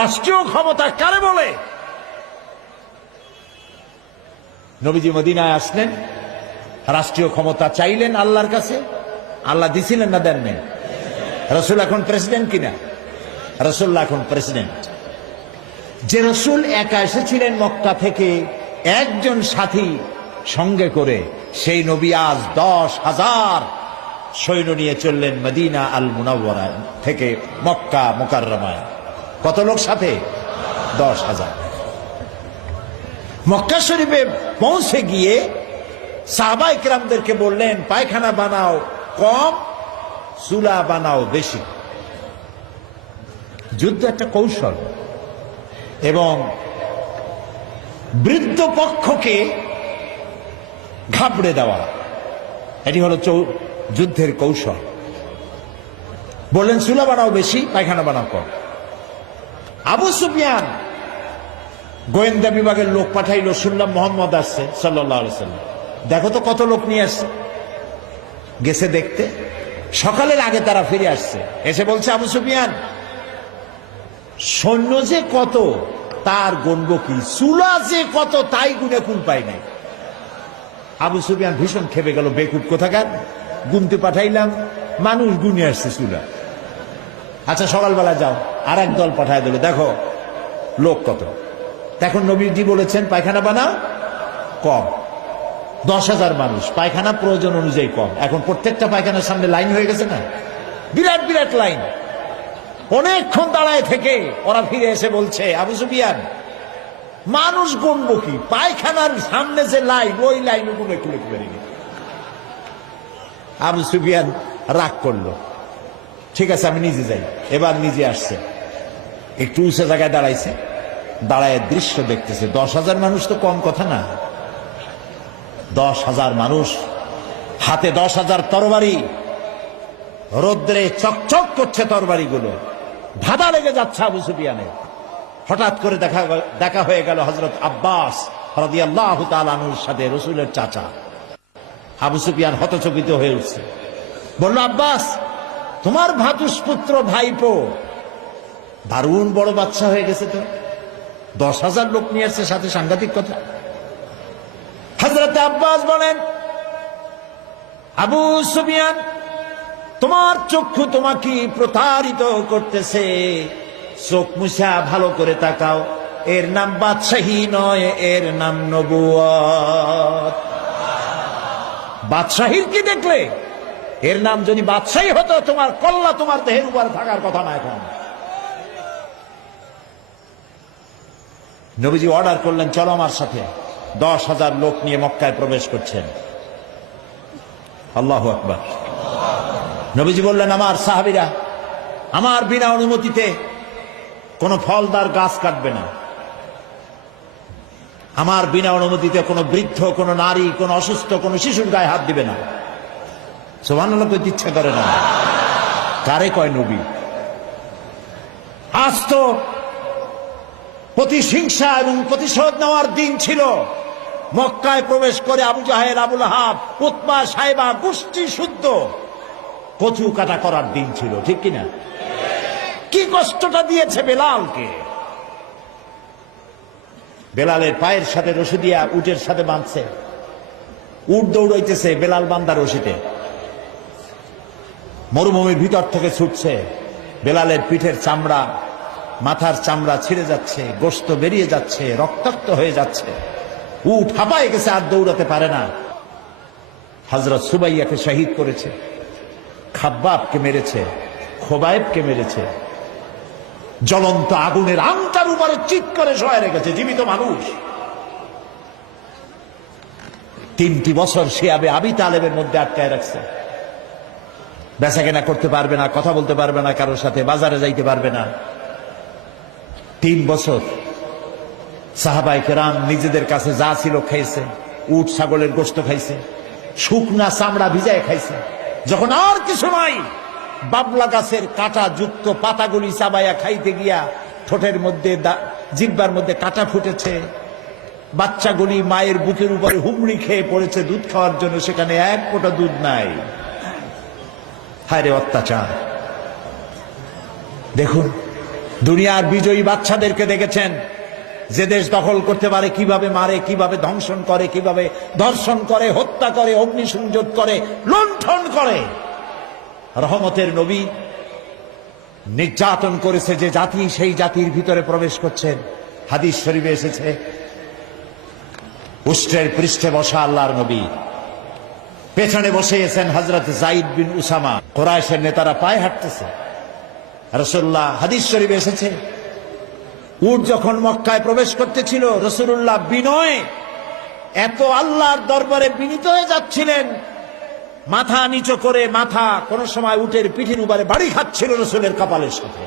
রাষ্ট্রীয় ক্ষমতা কারে বলে? নবীজি মদিনায় আসলেন, রাষ্ট্রীয় ক্ষমতা চাইলেন আল্লাহর কাছে, আল্লাহ দিছিলেন না দেননি? রসুল এখন প্রেসিডেন্ট কিনা? রসুল্লাহ এখন প্রেসিডেন্ট। যে রসুল একা এসেছিলেন মক্কা থেকে একজন সাথী সঙ্গে করে, সেই নবী আজ 10,000 সৈন্য নিয়ে চললেন মদিনা আল মুনাওয়ারা থেকে মক্কা মুকাররমায়। কত লোক সাথে? 10,000। মক্কা শরীফে পৌঁছে গিয়ে সাহাবায়ে কেরামদেরকে বললেন, পায়খানা বানাও কম, চুলা বানাও বেশি। যুদ্ধ একটা কৌশল, এবং বৃদ্ধ পক্ষকে ঘাবড়ে দেওয়া, এটি হলো যুদ্ধের কৌশল। বললেন চুলা বানাও বেশি, পায়খানা বানাও কম। আবু সুফিয়ান গোয়েন্দা বিভাগের লোক পাঠাইল, শুনলাম মোহাম্মদ আসছে সাল্লাল্লাহু আলাইহি ওয়াসাল্লাম, দেখো তো কত লোক নিয়ে আসছে। গেছে দেখতে, সকালের আগে তারা ফিরে আসছে, এসে বলছে আবু সুফিয়ান, সৈন্য যে কত তার গণব কি, চুলা যে কত তাই গুনে কুল পাই নাই। আবু সুফিয়ান ভীষণ খেপে গেল, বেকুব কোথাকার, গুনতে পাঠাইলাম, মানুষ গুনে আসছে চুলা। আচ্ছা সকালবেলা যাও, আর এক দল পাঠায় দিল, দেখো লোক কত। এখন নবীজি বলেছেন পায়খানা বানাও কম, 10,000 মানুষ, পায়খানা প্রয়োজন অনুযায়ী কম। এখন প্রত্যেকটা পায়খানার সামনে লাইন হয়ে গেছে না, বিরাট বিরাট লাইন। অনেকক্ষণ দাঁড়ায় থেকে ওরা ফিরে এসে বলছে, আবু সুফিয়ান মানুষ গুনবো কি, পায়খানার সামনে যে লাইন, ওই লাইন গুনে খুলে খুলে। আবু সুফিয়ান রাগ করলো, ঠিক আছে আমি নিজে যাই। এবার নিজে আসছে, একটু উঁচু জায়গায় দাঁড়াইছে, দাঁড়ায় দৃশ্য দেখতেছে। 10,000 মানুষ তো কম কথা না, 10,000 মানুষ, হাতে 10,000 তরবারি, রোদ্রে চকচক করছে তরবারি গুলো, ধাঁধা লেগে যাচ্ছে আবু সুফিয়ানের। হঠাৎ করে দেখা হয়ে গেল হযরত আব্বাস রাদিয়াল্লাহু তাআলা আনহুর সাথে, রাসূলের চাচা। আবু সুফিয়ান হতচকিত হয়ে উঠছে, বলল, আব্বাস তোমার ভ্রাতুষ্পুত্র ভাইপো দারুণ বড় বাদশা হয়ে গেছে, তো 10,000 লোক নিয়ে আসছে সাথে, সাংঘাতিক কথা। হযরত আব্বাস বলেন, আবু সুফিয়ান তোমার চক্ষু তোমাকে প্রতারিত করতেছে, চোখ মুছা ভালো করে তাকাও, এর নাম বাদশাহী নয়, এর নাম নবুয়ত। বাদশাহীর কি দেখলে? এর নাম যদি বাদশাহী হতো, তোমার কল্লা তোমার দেহের উপর থাকার কথা না। এখন নবীজি অর্ডার করলেন, চলো আমার সাথে। 10,000 লোক নিয়ে মক্কায় প্রবেশ করছেন। আল্লাহু আকবার। নবীজি বললেন, আমার সাহাবীরা আমার বিনা অনুমতিতে কোন ফলদার গাছ কাটবে না, আমার বিনা অনুমতিতে কোনো বৃদ্ধ, কোনো নারী, কোনো অসুস্থ, কোনো শিশুর গায়ে হাত দিবে না। সুবহানাল্লাহ কইতে ইচ্ছা করে না, কারে কয় নবী। আজ তো প্রতিহিংসা এবং প্রতিশোধ নেওয়ার দিন ছিল। মক্কায় প্রবেশ করে আবু জাহেল, আবুল আহাব, উতবা, সাইবা গোষ্ঠী শুদ্ধ কচু কাটা করার দিন ছিল, ঠিক কিনা? কি কষ্টটা দিয়েছে বেলালকে। বেলালের পায়ের সাথে রশি দিয়া উটের সাথে বাঁধছে, উট দৌড়াইতেছে, বেলাল বান্দা রশিতে, মরুভূমির ভিতর থেকে ছুটছে। বেলালের পিঠের চামড়া, মাথার চামড়া ছিঁড়ে যাচ্ছে, গোশত বেরিয়ে যাচ্ছে, রক্তাক্ত হয়ে যাচ্ছে, উট হাঁপায় গেছে, আর দৌড়াতে পারে না। হযরত সুবাইয়াকে শহীদ করেছে, খাব্বাবকে মেরেছে, খোবায়েবকে মেরেছে, জ্বলন্ত আগুনের আংটার উপরে চিৎ করে শোয়া রেখেছে, জীবিত মানুষ। 3টি বছর সে আবি তালেবের মধ্যে আটকায় রাখছে। বেচা কেনা করতে পারবে না, কথা বলতে পারবে না কারোর সাথে, বাজারে যাইতে পারবে না। 3 বছর সাহাবায়ে কেরাম নিজেদের কাছে যা ছিল খাইছে, উট ছাগলের গোশত খাইছে, শুকনা চামড়া ভিজায় খাইছে। যখন আর কিছু নাই, বাবলা গাছের কাটা যুক্ত পাতাগুলি চাবাইয়া খাইতে গিয়া ঠোঁটের মধ্যে, জিহ্বার মধ্যে কাটা ফুটেছে, বাচ্চাগুলি মায়ের বুকের উপরে হুমড়ি খেয়ে পড়েছে দুধ খাওয়ার জন্য, সেখানে এক ফোঁটা দুধ নাই। হায় রে অত্যাচার। দেখুন দুনিয়ার বিজয়ী বাচ্চাদেরকে দেখেছেন, যে দেশ দখল করতে পারে কিভাবে মারে, কিভাবে ধ্বংসন করে, কিভাবে ধর্ষণ করে, হত্যা করে, অগ্নিসংযোগ করে, লুণ্ঠন করে। রহমতের নবী নির্যাতন করেছে যে জাতি, সেই জাতির ভিতরে প্রবেশ করছেন। হাদিস শরীফে এসেছে, উষ্ট্রের পৃষ্ঠে বসা আল্লাহর নবী, পেছনে বসে গেছেন হযরত যায়েদ বিন উসামা। কুরাইশের নেতারা পায়ে হাঁটতেছে। রাসূলুল্লাহ, হাদিস শরীফে এসেছে, উট যখন মক্কায় প্রবেশ করতেছিল, রাসূলুল্লাহ বিনয়ে এত আল্লাহর দরবারে বিনীত হয়ে যাচ্ছিলেন, মাথা নিচু করে, মাথা কোন সময় উটের পিঠের উপরে বাড়ি খাচ্ছিল রাসূলের কপালের সাথে।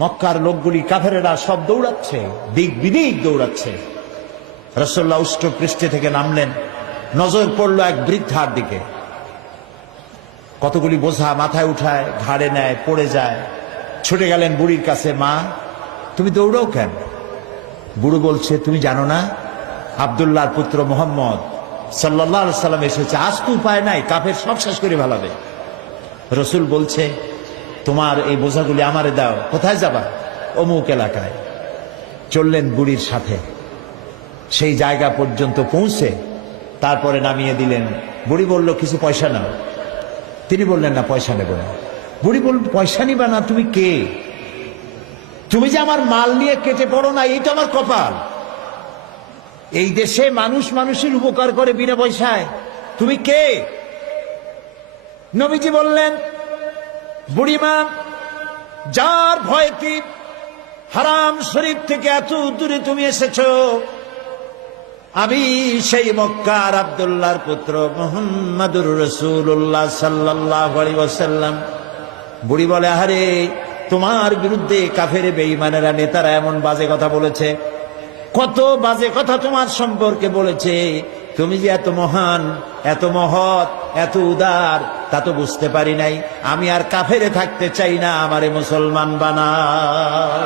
মক্কার লোকগুলি, কাফেরেরা সব দৌড়াচ্ছে, দিক বিদিক দৌড়াচ্ছে। রাসূলুল্লাহ উষ্ট্র পৃষ্ঠে থেকে নামলেন, নজর পড়ল এক বৃদ্ধার দিকে। কতগুলি বোঝা মাথায় উঠায়, ঘাড়ে নেয়, পড়ে যায়। ছুটে গেলেন বুড়ির কাছে, মা তুমি দৌড়াও কেন? বুড়ো বলছে, তুমি জানো না আব্দুল্লাহর পুত্র মুহাম্মদ সাল্লাল্লাহু আলাইহি সাল্লাম এসেছে, আজ তো উপায় নাই, কাফের সব শেষ করে ফেলাবে। রাসূল বলছে, তোমার এই বোঝাগুলি আমারে দাও। কোথায় যাবা? অমুক এলাকায়। চললেন বুড়ির সাথে, সেই জায়গা পর্যন্ত পৌঁছে তারপরে নামিয়ে দিলেন। বুড়ি বলল, কিছু পয়সা নাও। তিনি বললেন, না পয়সা নেব না। বুড়ি বলল, পয়সা নিবা না? তুমি কে? তুমি যে আমার মাল নিয়ে কেটে পড়ো না, এই তো আমার কপাল। এই দেশে মানুষ মানুষের উপকার করে বিনা পয়সায়, তুমি কে? নবীজি বললেন, বুড়িমা, যার ভয়তে হারাম শরীফ থেকে এত দূরে তুমি এসেছো, আমি সেই মক্কার আব্দুল্লাহর পুত্র মুহাম্মাদুর রাসূলুল্লাহ সাল্লাল্লাহু আলাইহি ওয়াসাল্লাম। বুড়ি বলে, আরে তোমার বিরুদ্ধে কাফের বেঈমানেরা, নেতারা এমন বাজে কথা বলেছে, কত বাজে কথা তোমার সম্পর্কে বলেছে। তুমি যে এত মহান, এত মহৎ, এত উদার, তা তো বুঝতে পারি নাই। আমি আর কাফেরে থাকতে চাই না, আমারে মুসলমান বানাও।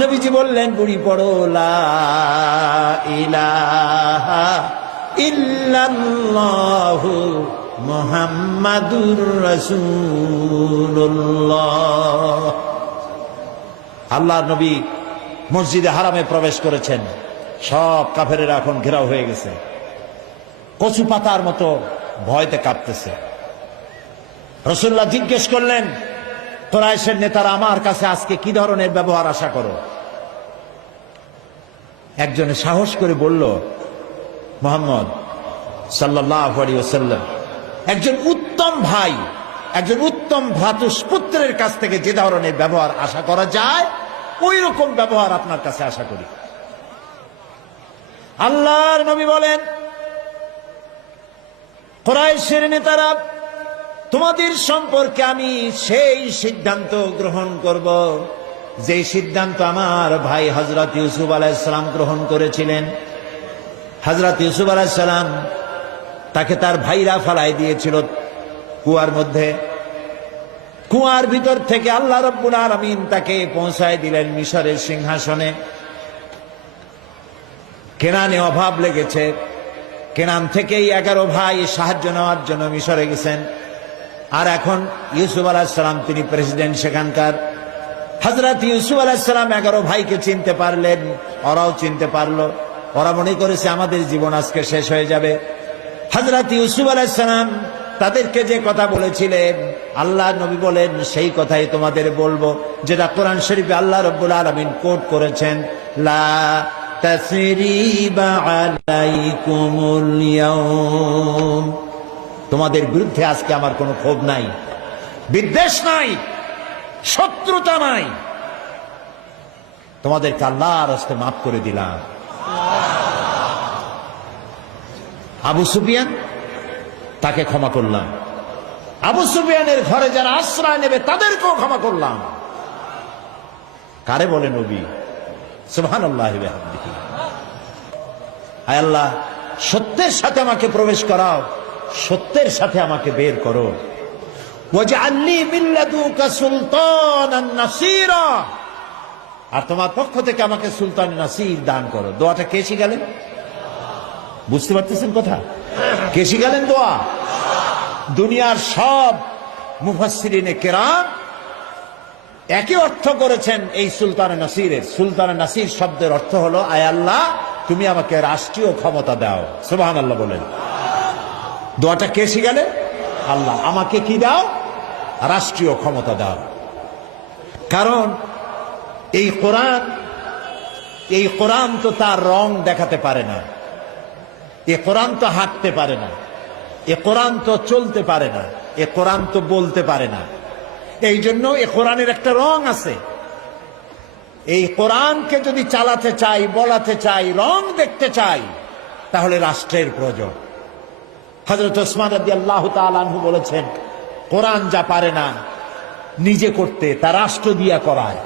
নবীজি বললেন, বুড়ি পড়ো লা ইলাহা ইল্লাল্লাহু মুহাম্মাদুর রাসূলুল্লাহ। আল্লাহর নবী মসজিদে হারামে প্রবেশ করেছেন। সব কাফেরেরা এখন ঘেরাও হয়ে গেছে, কচু পাতার মতো ভয়তে কাঁপতেছে। রাসূলুল্লাহ জিজ্ঞেস করলেন, কুরাইশের নেতারা আমার কাছে আজকে কি ধরনের ব্যবহার আশা করো? একজনে সাহস করে বলল, মুহাম্মদ সাল্লাল্লাহু আলাইহি ওয়াসাল্লাম একজন উত্তম ভাই, একজন উত্তম ভ্রাতুষ্পুত্রের কাছ থেকে যে ধরনের ব্যবহার আশা করা যায়, ওই রকম ব্যবহার আপনার কাছে আশা করি। আল্লাহর নবী বলেন, কুরাইশের নেতারা, তোমাদের সম্পর্কে আমি সেই সিদ্ধান্ত গ্রহণ করব যে সিদ্ধান্ত আমার ভাই হযরত ইউসুফ আলাইহিস সালাম গ্রহণ করেছিলেন। হযরত ইউসুফ আলাইহিস সালাম, তাকে তার ভাইরা ফালাই দিয়েছিল কুয়ার মধ্যে। কুয়ার ভিতর থেকে আল্লাহ রাব্বুল আলামিন তাকে পৌঁছায় দিলেন মিশরের সিংহাসনে। কেনানে অভাব লেগেছে, কেনান থেকেই 11 ভাই সাহায্য নেওয়ার জন্য মিশরে গেছেন। আর এখন ইউসুফ আলাইহিস সালাম, তিনি প্রেসিডেন্ট সেখানকার। হযরত ইউসুফ আলাইহিস সালাম 11 ভাইকে চিনতে পারলেন, ওরাও চিনতে পারলো। ওরা মনে করেছে আমাদের জীবন আজকে শেষ হয়ে যাবে। হযরত ইউসুফ আলাইহিস সালাম তাদেরকে যে কথা বলেছিলেন, আল্লাহ নবী বলেন, সেই কথাই তোমাদের বলবো, যেটা কোরআন শরীফে আল্লাহ রাব্বুল আলামিন কোট করেছেন, লা তাসরিবা আলাইকুমুল ইয়াউম। তোমাদের বিরুদ্ধে আজকে আমার কোনো ক্ষোভ নাই, বিদ্বেষ নাই, শত্রুতা নাই। তোমাদেরকে আল্লাহর হস্তে মাফ করে দিলাম। আবু সুফিয়ান, তাকে ক্ষমা করলাম। আবু সুফিয়ানের ঘরে যারা আশ্রয় নেবে তাদেরকেও ক্ষমা করলাম। কারে বলে নবী? সুবহানাল্লাহি ওয়া বিহামদিহি। আয় আল্লাহ, সত্যের সাথে আমাকে প্রবেশ করাও, সত্যের সাথে আমাকে বের করো। ওয়াজআলনি মিন লাদুকা সুলতানান নাসীরা। আর তোমার পক্ষ থেকে আমাকে সুলতান নাসির দান করো। দোয়াটা কে শিখালেন? বুঝতে পারতেছেন কথা? কে শিখালেন দোয়া? দুনিয়ার সব মুফাসসিরিনে কেরাম একই অর্থ করেছেন এই সুলতানে নাসিরের। সুলতানে নাসির শব্দের অর্থ হলো, আয় আল্লাহ তুমি আমাকে রাষ্ট্রীয় ক্ষমতা দাও। সুবহানাল্লাহ বলেন। দোয়াটা কে শিখালেন? আল্লাহ। আমাকে কি দাও? রাষ্ট্রীয় ক্ষমতা দাও। কারণ এই কোরআন তো তার রং দেখাতে পারে না, এ কোরআন তো হাঁটতে পারে না, এ কোরআন তো চলতে পারে না, এ কোরআন তো বলতে পারে না। এই জন্য এ কোরআনের একটা রং আছে। এই কোরআনকে যদি চালাতে চাই, বলাতে চাই, রং দেখতে চাই, তাহলে রাষ্ট্রের প্রয়োজন। হযরত ওসমান রাদিয়াল্লাহু তাআলা আনহু বলেছেন, কোরআন যা পারে না নিজে করতে, তা রাষ্ট্র দিয়া করায়।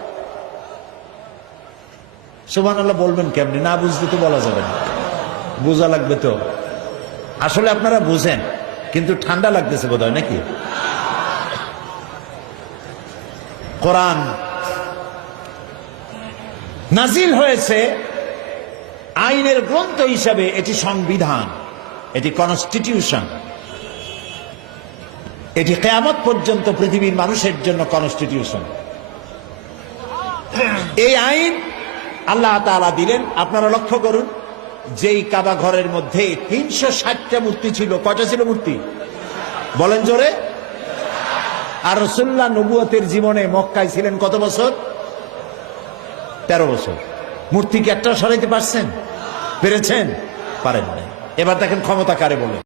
সুবহানাল্লাহ বলবেন কেমনি? না বুঝতে তো বলা যাবে না, বোঝা লাগবে তো। আসলে আপনারা বুঝেন, কিন্তু ঠান্ডা লাগতেছে বোধহয়, নাকি? কোরআন নাজিল হয়েছে আইনের গ্রন্থ হিসাবে। এটি সংবিধান, এটি কনস্টিটিউশন, এটি কিয়ামত পর্যন্ত পৃথিবীর মানুষের জন্য কনস্টিটিউশন। এই আইন আল্লাহ তাআলা দিলেন। আপনারা লক্ষ্য করুন, যেই কাবা ঘরের মধ্যে 360টা মূর্তি ছিল, কয়টা ছিল মূর্তি? বলেন জোরে। আর রাসূলুল্লাহ নবুয়তের জীবনে মক্কায় ছিলেন কত বছর? 13 বছর। মূর্তি কি একটা সরাইতে পারছেন? পেরেছেন? পারেন না। এবার দেখেন ক্ষমতা কারে বলে।